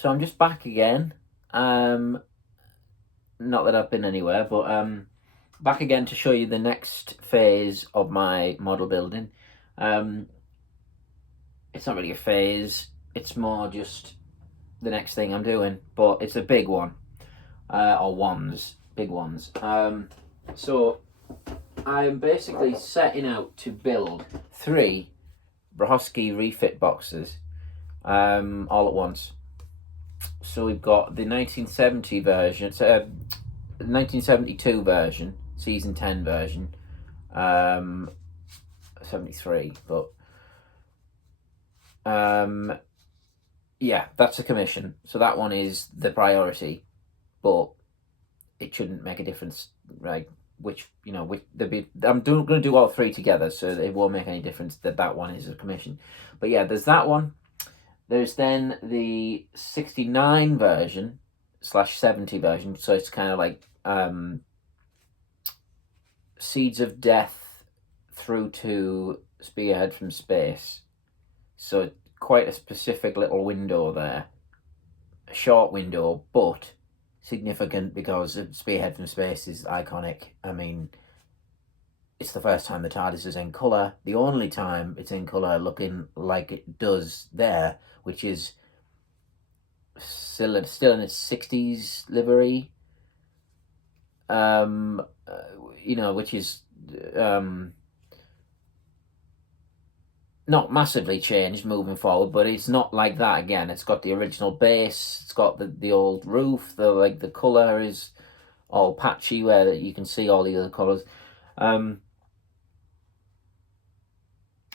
So I'm just back again. Not that I've been anywhere, but back again to show you the next phase of my model building. Um, it's not really a phase; it's more just the next thing I'm doing, but it's a big one, or ones, big ones. So I'm basically setting out to build three Brachacki refit boxes, all at once. So we've got the 1970 version, 1972 version, season 10 version, 73, but yeah, that's a commission. So that one is the priority, but it shouldn't make a difference, right? I'm going to do all three together, so it won't make any difference that one is a commission. But yeah, there's that one. There's then the 69 version slash 70 version, so it's kind of like Seeds of Death through to Spearhead from Space. So quite a specific little window there. A short window, but significant because Spearhead from Space is iconic. I mean, it's the first time the TARDIS is in colour, the only time it's in colour looking like it does there, which is still in its 60s livery. Which is not massively changed moving forward, but it's not like that again. It's got the original base, it's got the old roof, the colour is all patchy where you can see all the other colours.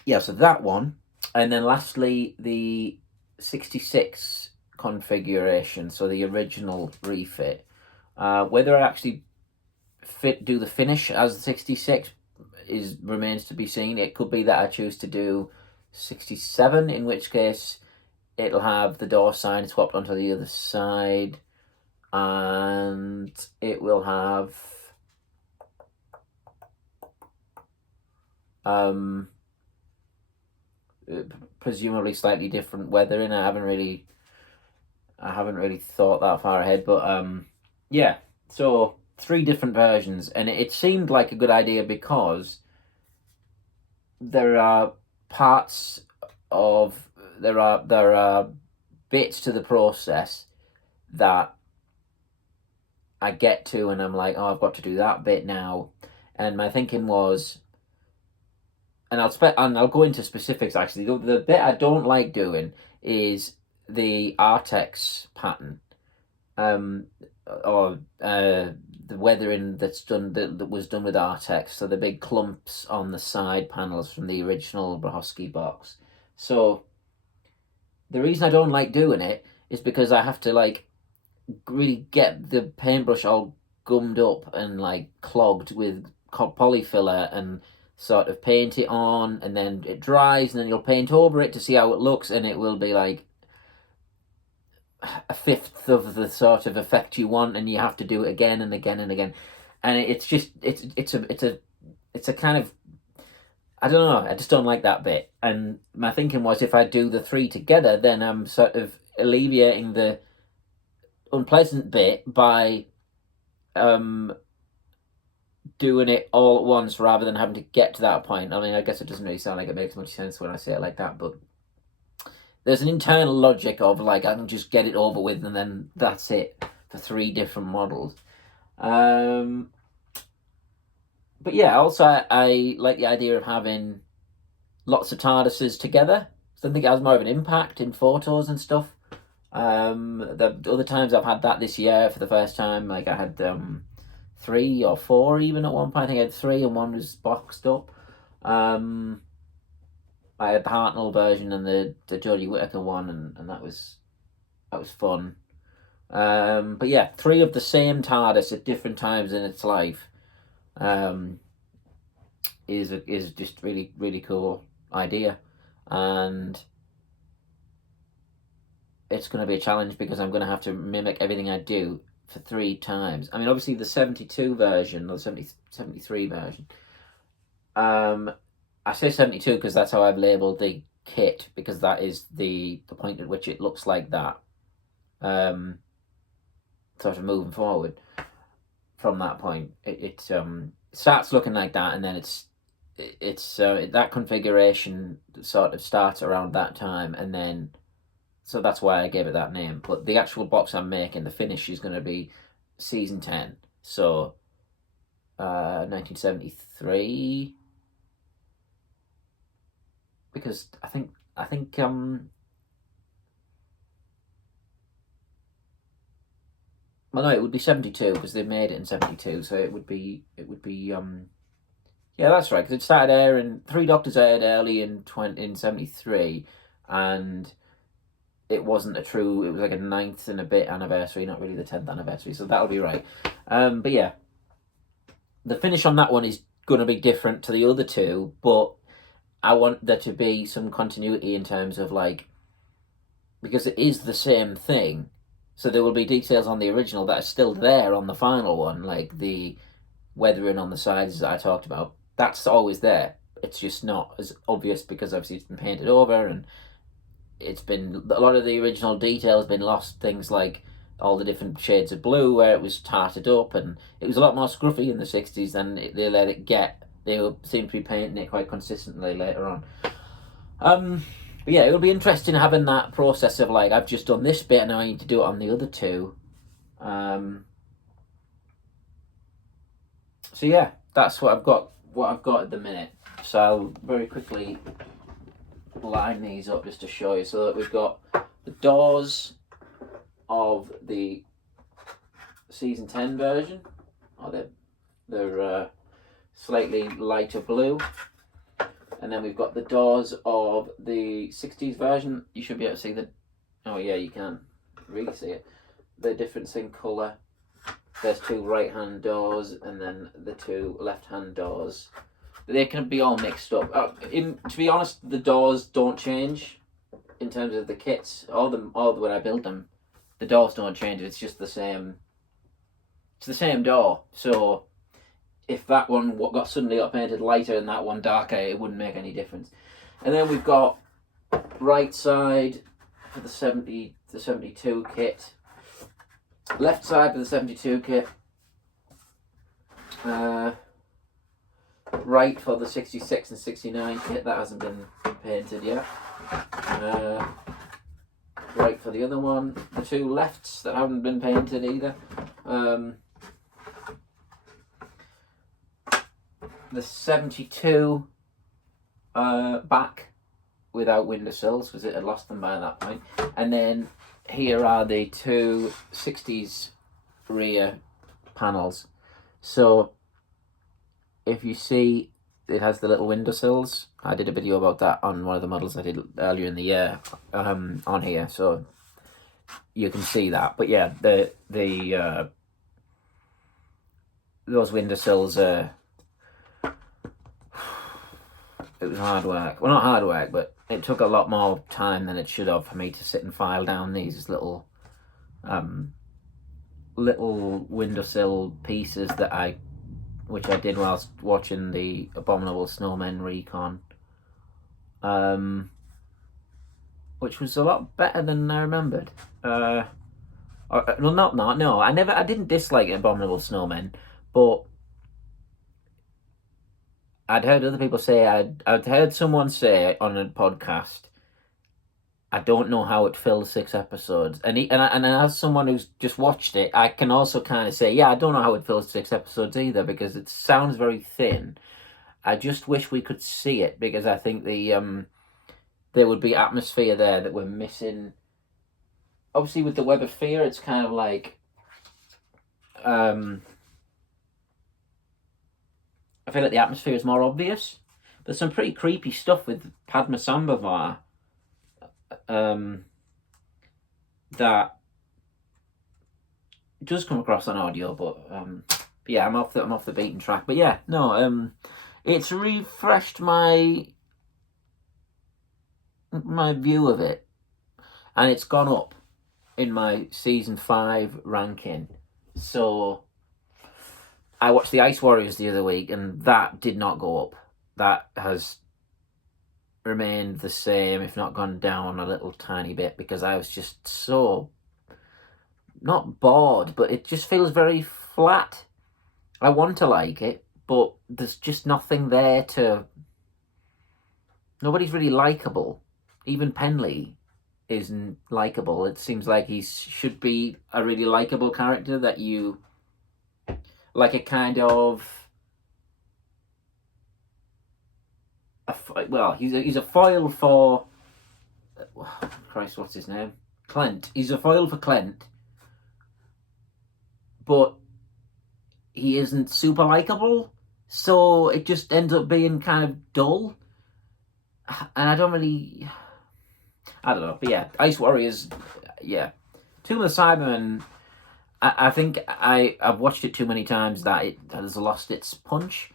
Yeah, so that one. And then lastly, the 66 configuration, so the original refit. Whether I actually do the finish as the 66 remains to be seen. It could be that I choose to do 67, in which case it'll have the door sign swapped onto the other side, and it will have presumably slightly different weathering. I haven't really thought that far ahead, but yeah. So 3 different versions, and it seemed like a good idea because there are bits to the process that I get to and I'm like, oh, I've got to do that bit now. And my thinking was, and I'll go into specifics actually. The bit I don't like doing is the Artex pattern, or the weathering that was done with Artex. So the big clumps on the side panels from the original Brachacki box. So the reason I don't like doing it is because I have to like really get the paintbrush all gummed up and like clogged with polyfiller and sort of paint it on, and then it dries, and then you'll paint over it to see how it looks, and it will be like a fifth of the sort of effect you want, and you have to do it again and again and again, and it's a kind of, I don't know, I just don't like that bit. And my thinking was, if I do the 3 together, then I'm sort of alleviating the unpleasant bit by doing it all at once rather than having to get to that point. I mean, I guess it doesn't really sound like it makes much sense when I say it like that, but there's an internal logic of like, I can just get it over with and then that's it for 3 different models. But yeah, also I like the idea of having lots of TARDISes together. So I think it has more of an impact in photos and stuff. The other times I've had that this year for the first time, like I had 3 or 4 even at one point. I think I had 3 and one was boxed up. I had the Hartnell version and the Jodie Whittaker one, and that was fun. But yeah, 3 of the same TARDIS at different times in its life is just really, really cool idea, and it's going to be a challenge because I'm going to have to mimic everything I do for 3 times. I mean, obviously the 72 version or the 73 version. I say 72 because that's how I've labelled the kit, because that is the point at which it looks like that. sort of moving forward from that point. It starts looking like that, and then it's that configuration sort of starts around that time, and then so that's why I gave it that name. But the actual box I'm making, the finish is going to be season 10, so 1973, because I think well, no, it would be 72 because they made it in 72, so it would be yeah, that's right, because it started airing. Three Doctors aired early in 73, and it wasn't it was like a ninth and a bit anniversary, not really the 10th anniversary, so that'll be right. But yeah, the finish on that one is going to be different to the other two, but I want there to be some continuity in terms of like, because it is the same thing, so there will be details on the original that are still there on the final one, like the weathering on the sides that I talked about. That's always there. It's just not as obvious because obviously it's been painted over, and it's been a lot of the original detail has been lost. Things like all the different shades of blue where it was tarted up, and it was a lot more scruffy in the 60s than they let it get. They seem to be painting it quite consistently later on. But yeah, it'll be interesting having that process of like, I've just done this bit and now I need to do it on the other two. So yeah, that's what I've got at the minute. So I'll very quickly line these up just to show you. So that we've got the doors of the season 10 version, or they're slightly lighter blue, and then we've got the doors of the 60s version. You should be able to see oh yeah, you can really see it, the difference in colour. There's two right hand doors and then the two left hand doors. They can be all mixed up. To be honest, the doors don't change in terms of the kits. All when I build them, the doors don't change. It's just the same. It's the same door. So if that one suddenly got painted lighter and that one darker, it wouldn't make any difference. And then we've got right side for the 72 kit, left side for the 72 kit, right for the 66 and 69 kit that hasn't been painted yet, right for the other one, the two lefts that haven't been painted either, the 72 back without windowsills because it had lost them by that point, and then here are the two 60s rear panels. So if you see, it has the little windowsills. I did a video about that on one of the models I did earlier in the year on here, so you can see that. But yeah, those windowsills it was hard work. Well, not hard work, but it took a lot more time than it should have for me to sit and file down these little windowsill pieces which I did whilst watching the Abominable Snowmen recon, which was a lot better than I remembered. No, I didn't dislike Abominable Snowmen, but I'd heard other people say, I'd heard someone say on a podcast, I don't know how it filled 6 episodes. And as someone who's just watched it, I can also kind of say, yeah, I don't know how it fills 6 episodes either, because it sounds very thin. I just wish we could see it, because I think there would be atmosphere there that we're missing. Obviously, with the Web of Fear, it's kind of like, I feel like the atmosphere is more obvious. There's some pretty creepy stuff with Padma Sambhavar that does come across on audio, but yeah, I'm off the beaten track. But yeah, no, it's refreshed my view of it, and it's gone up in my season 5 ranking. So I watched the Ice Warriors the other week, and that did not go up. That has remained the same, if not gone down a little tiny bit, because I was just so not bored, but it just feels very flat. I want to like it, but there's just nothing there to. Nobody's really likable. Even Penley isn't likable. It seems like he should be a really likable character that you like, a kind of. Well, he's a foil for. Christ, what's his name? Clent. He's a foil for Clent, but he isn't super likable, so it just ends up being kind of dull. And I don't really, I don't know, but yeah, Ice Warriors, yeah, Tomb of the Cybermen. I think I've watched it too many times that it has lost its punch.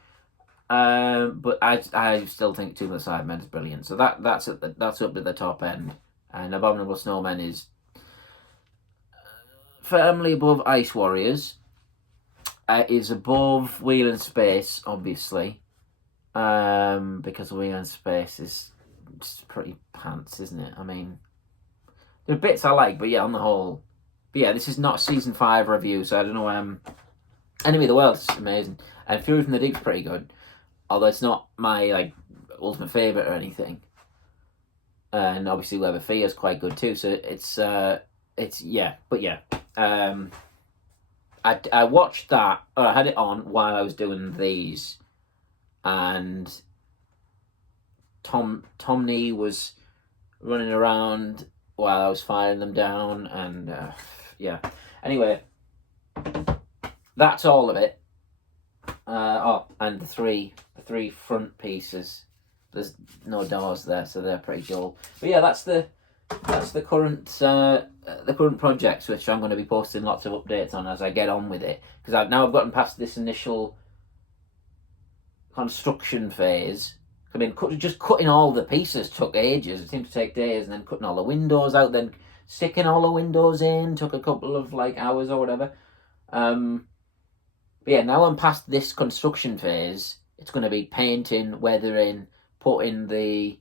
But I still think Tomb of the Cybermen is brilliant. So that's up at the top end, and Abominable Snowmen is firmly above Ice Warriors. Is above Wheel in Space, obviously, because Wheel in Space is just pretty pants, isn't it? I mean, there are bits I like, but yeah, on the whole, but yeah, this is not a season 5 review, so I don't know. Enemy of the World is amazing, and Fury from the Deep's pretty good, although it's not my like ultimate favorite or anything. And obviously, Web of Fear is quite good too. So it's yeah, but yeah. I watched that, or I had it on while I was doing these, and Tom Nee was running around while I was firing them down, and yeah. Anyway, that's all of it. And the three front pieces. There's no doors there, so they're pretty dull. But yeah, that's the current projects, which I'm going to be posting lots of updates on as I get on with it, because I've gotten past this initial construction phase. I mean, just cutting all the pieces took ages. It seemed to take days, and then cutting all the windows out, then sticking all the windows in took a couple of like hours or whatever. But yeah, now I'm past this construction phase. It's going to be painting, weathering, putting the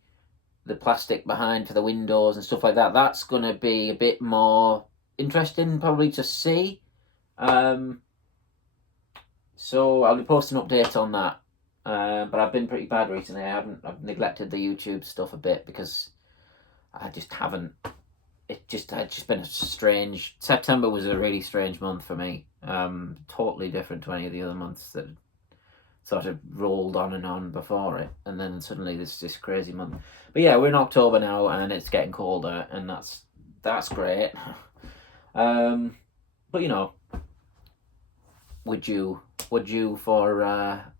plastic behind for the windows and stuff like that. That's going to be a bit more interesting probably to see. So I'll be posting updates on that. But I've been pretty bad recently. I've neglected the YouTube stuff a bit because I just haven't. It's just been a strange. September was a really strange month for me. Totally different to any of the other months that sort of rolled on and on before it, and then suddenly this crazy month. But yeah, we're in October now, and it's getting colder, and that's great. But you know, would you for a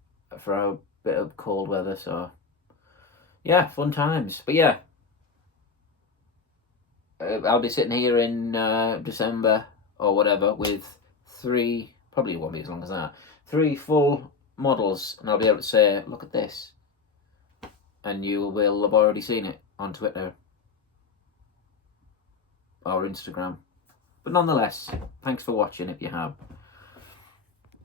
bit of cold weather? So yeah, fun times. But yeah, I'll be sitting here in December or whatever with 3, probably won't be as long as that, 3 full models, and I'll be able to say, look at this, and you will have already seen it on Twitter or Instagram. But nonetheless, thanks for watching if you have.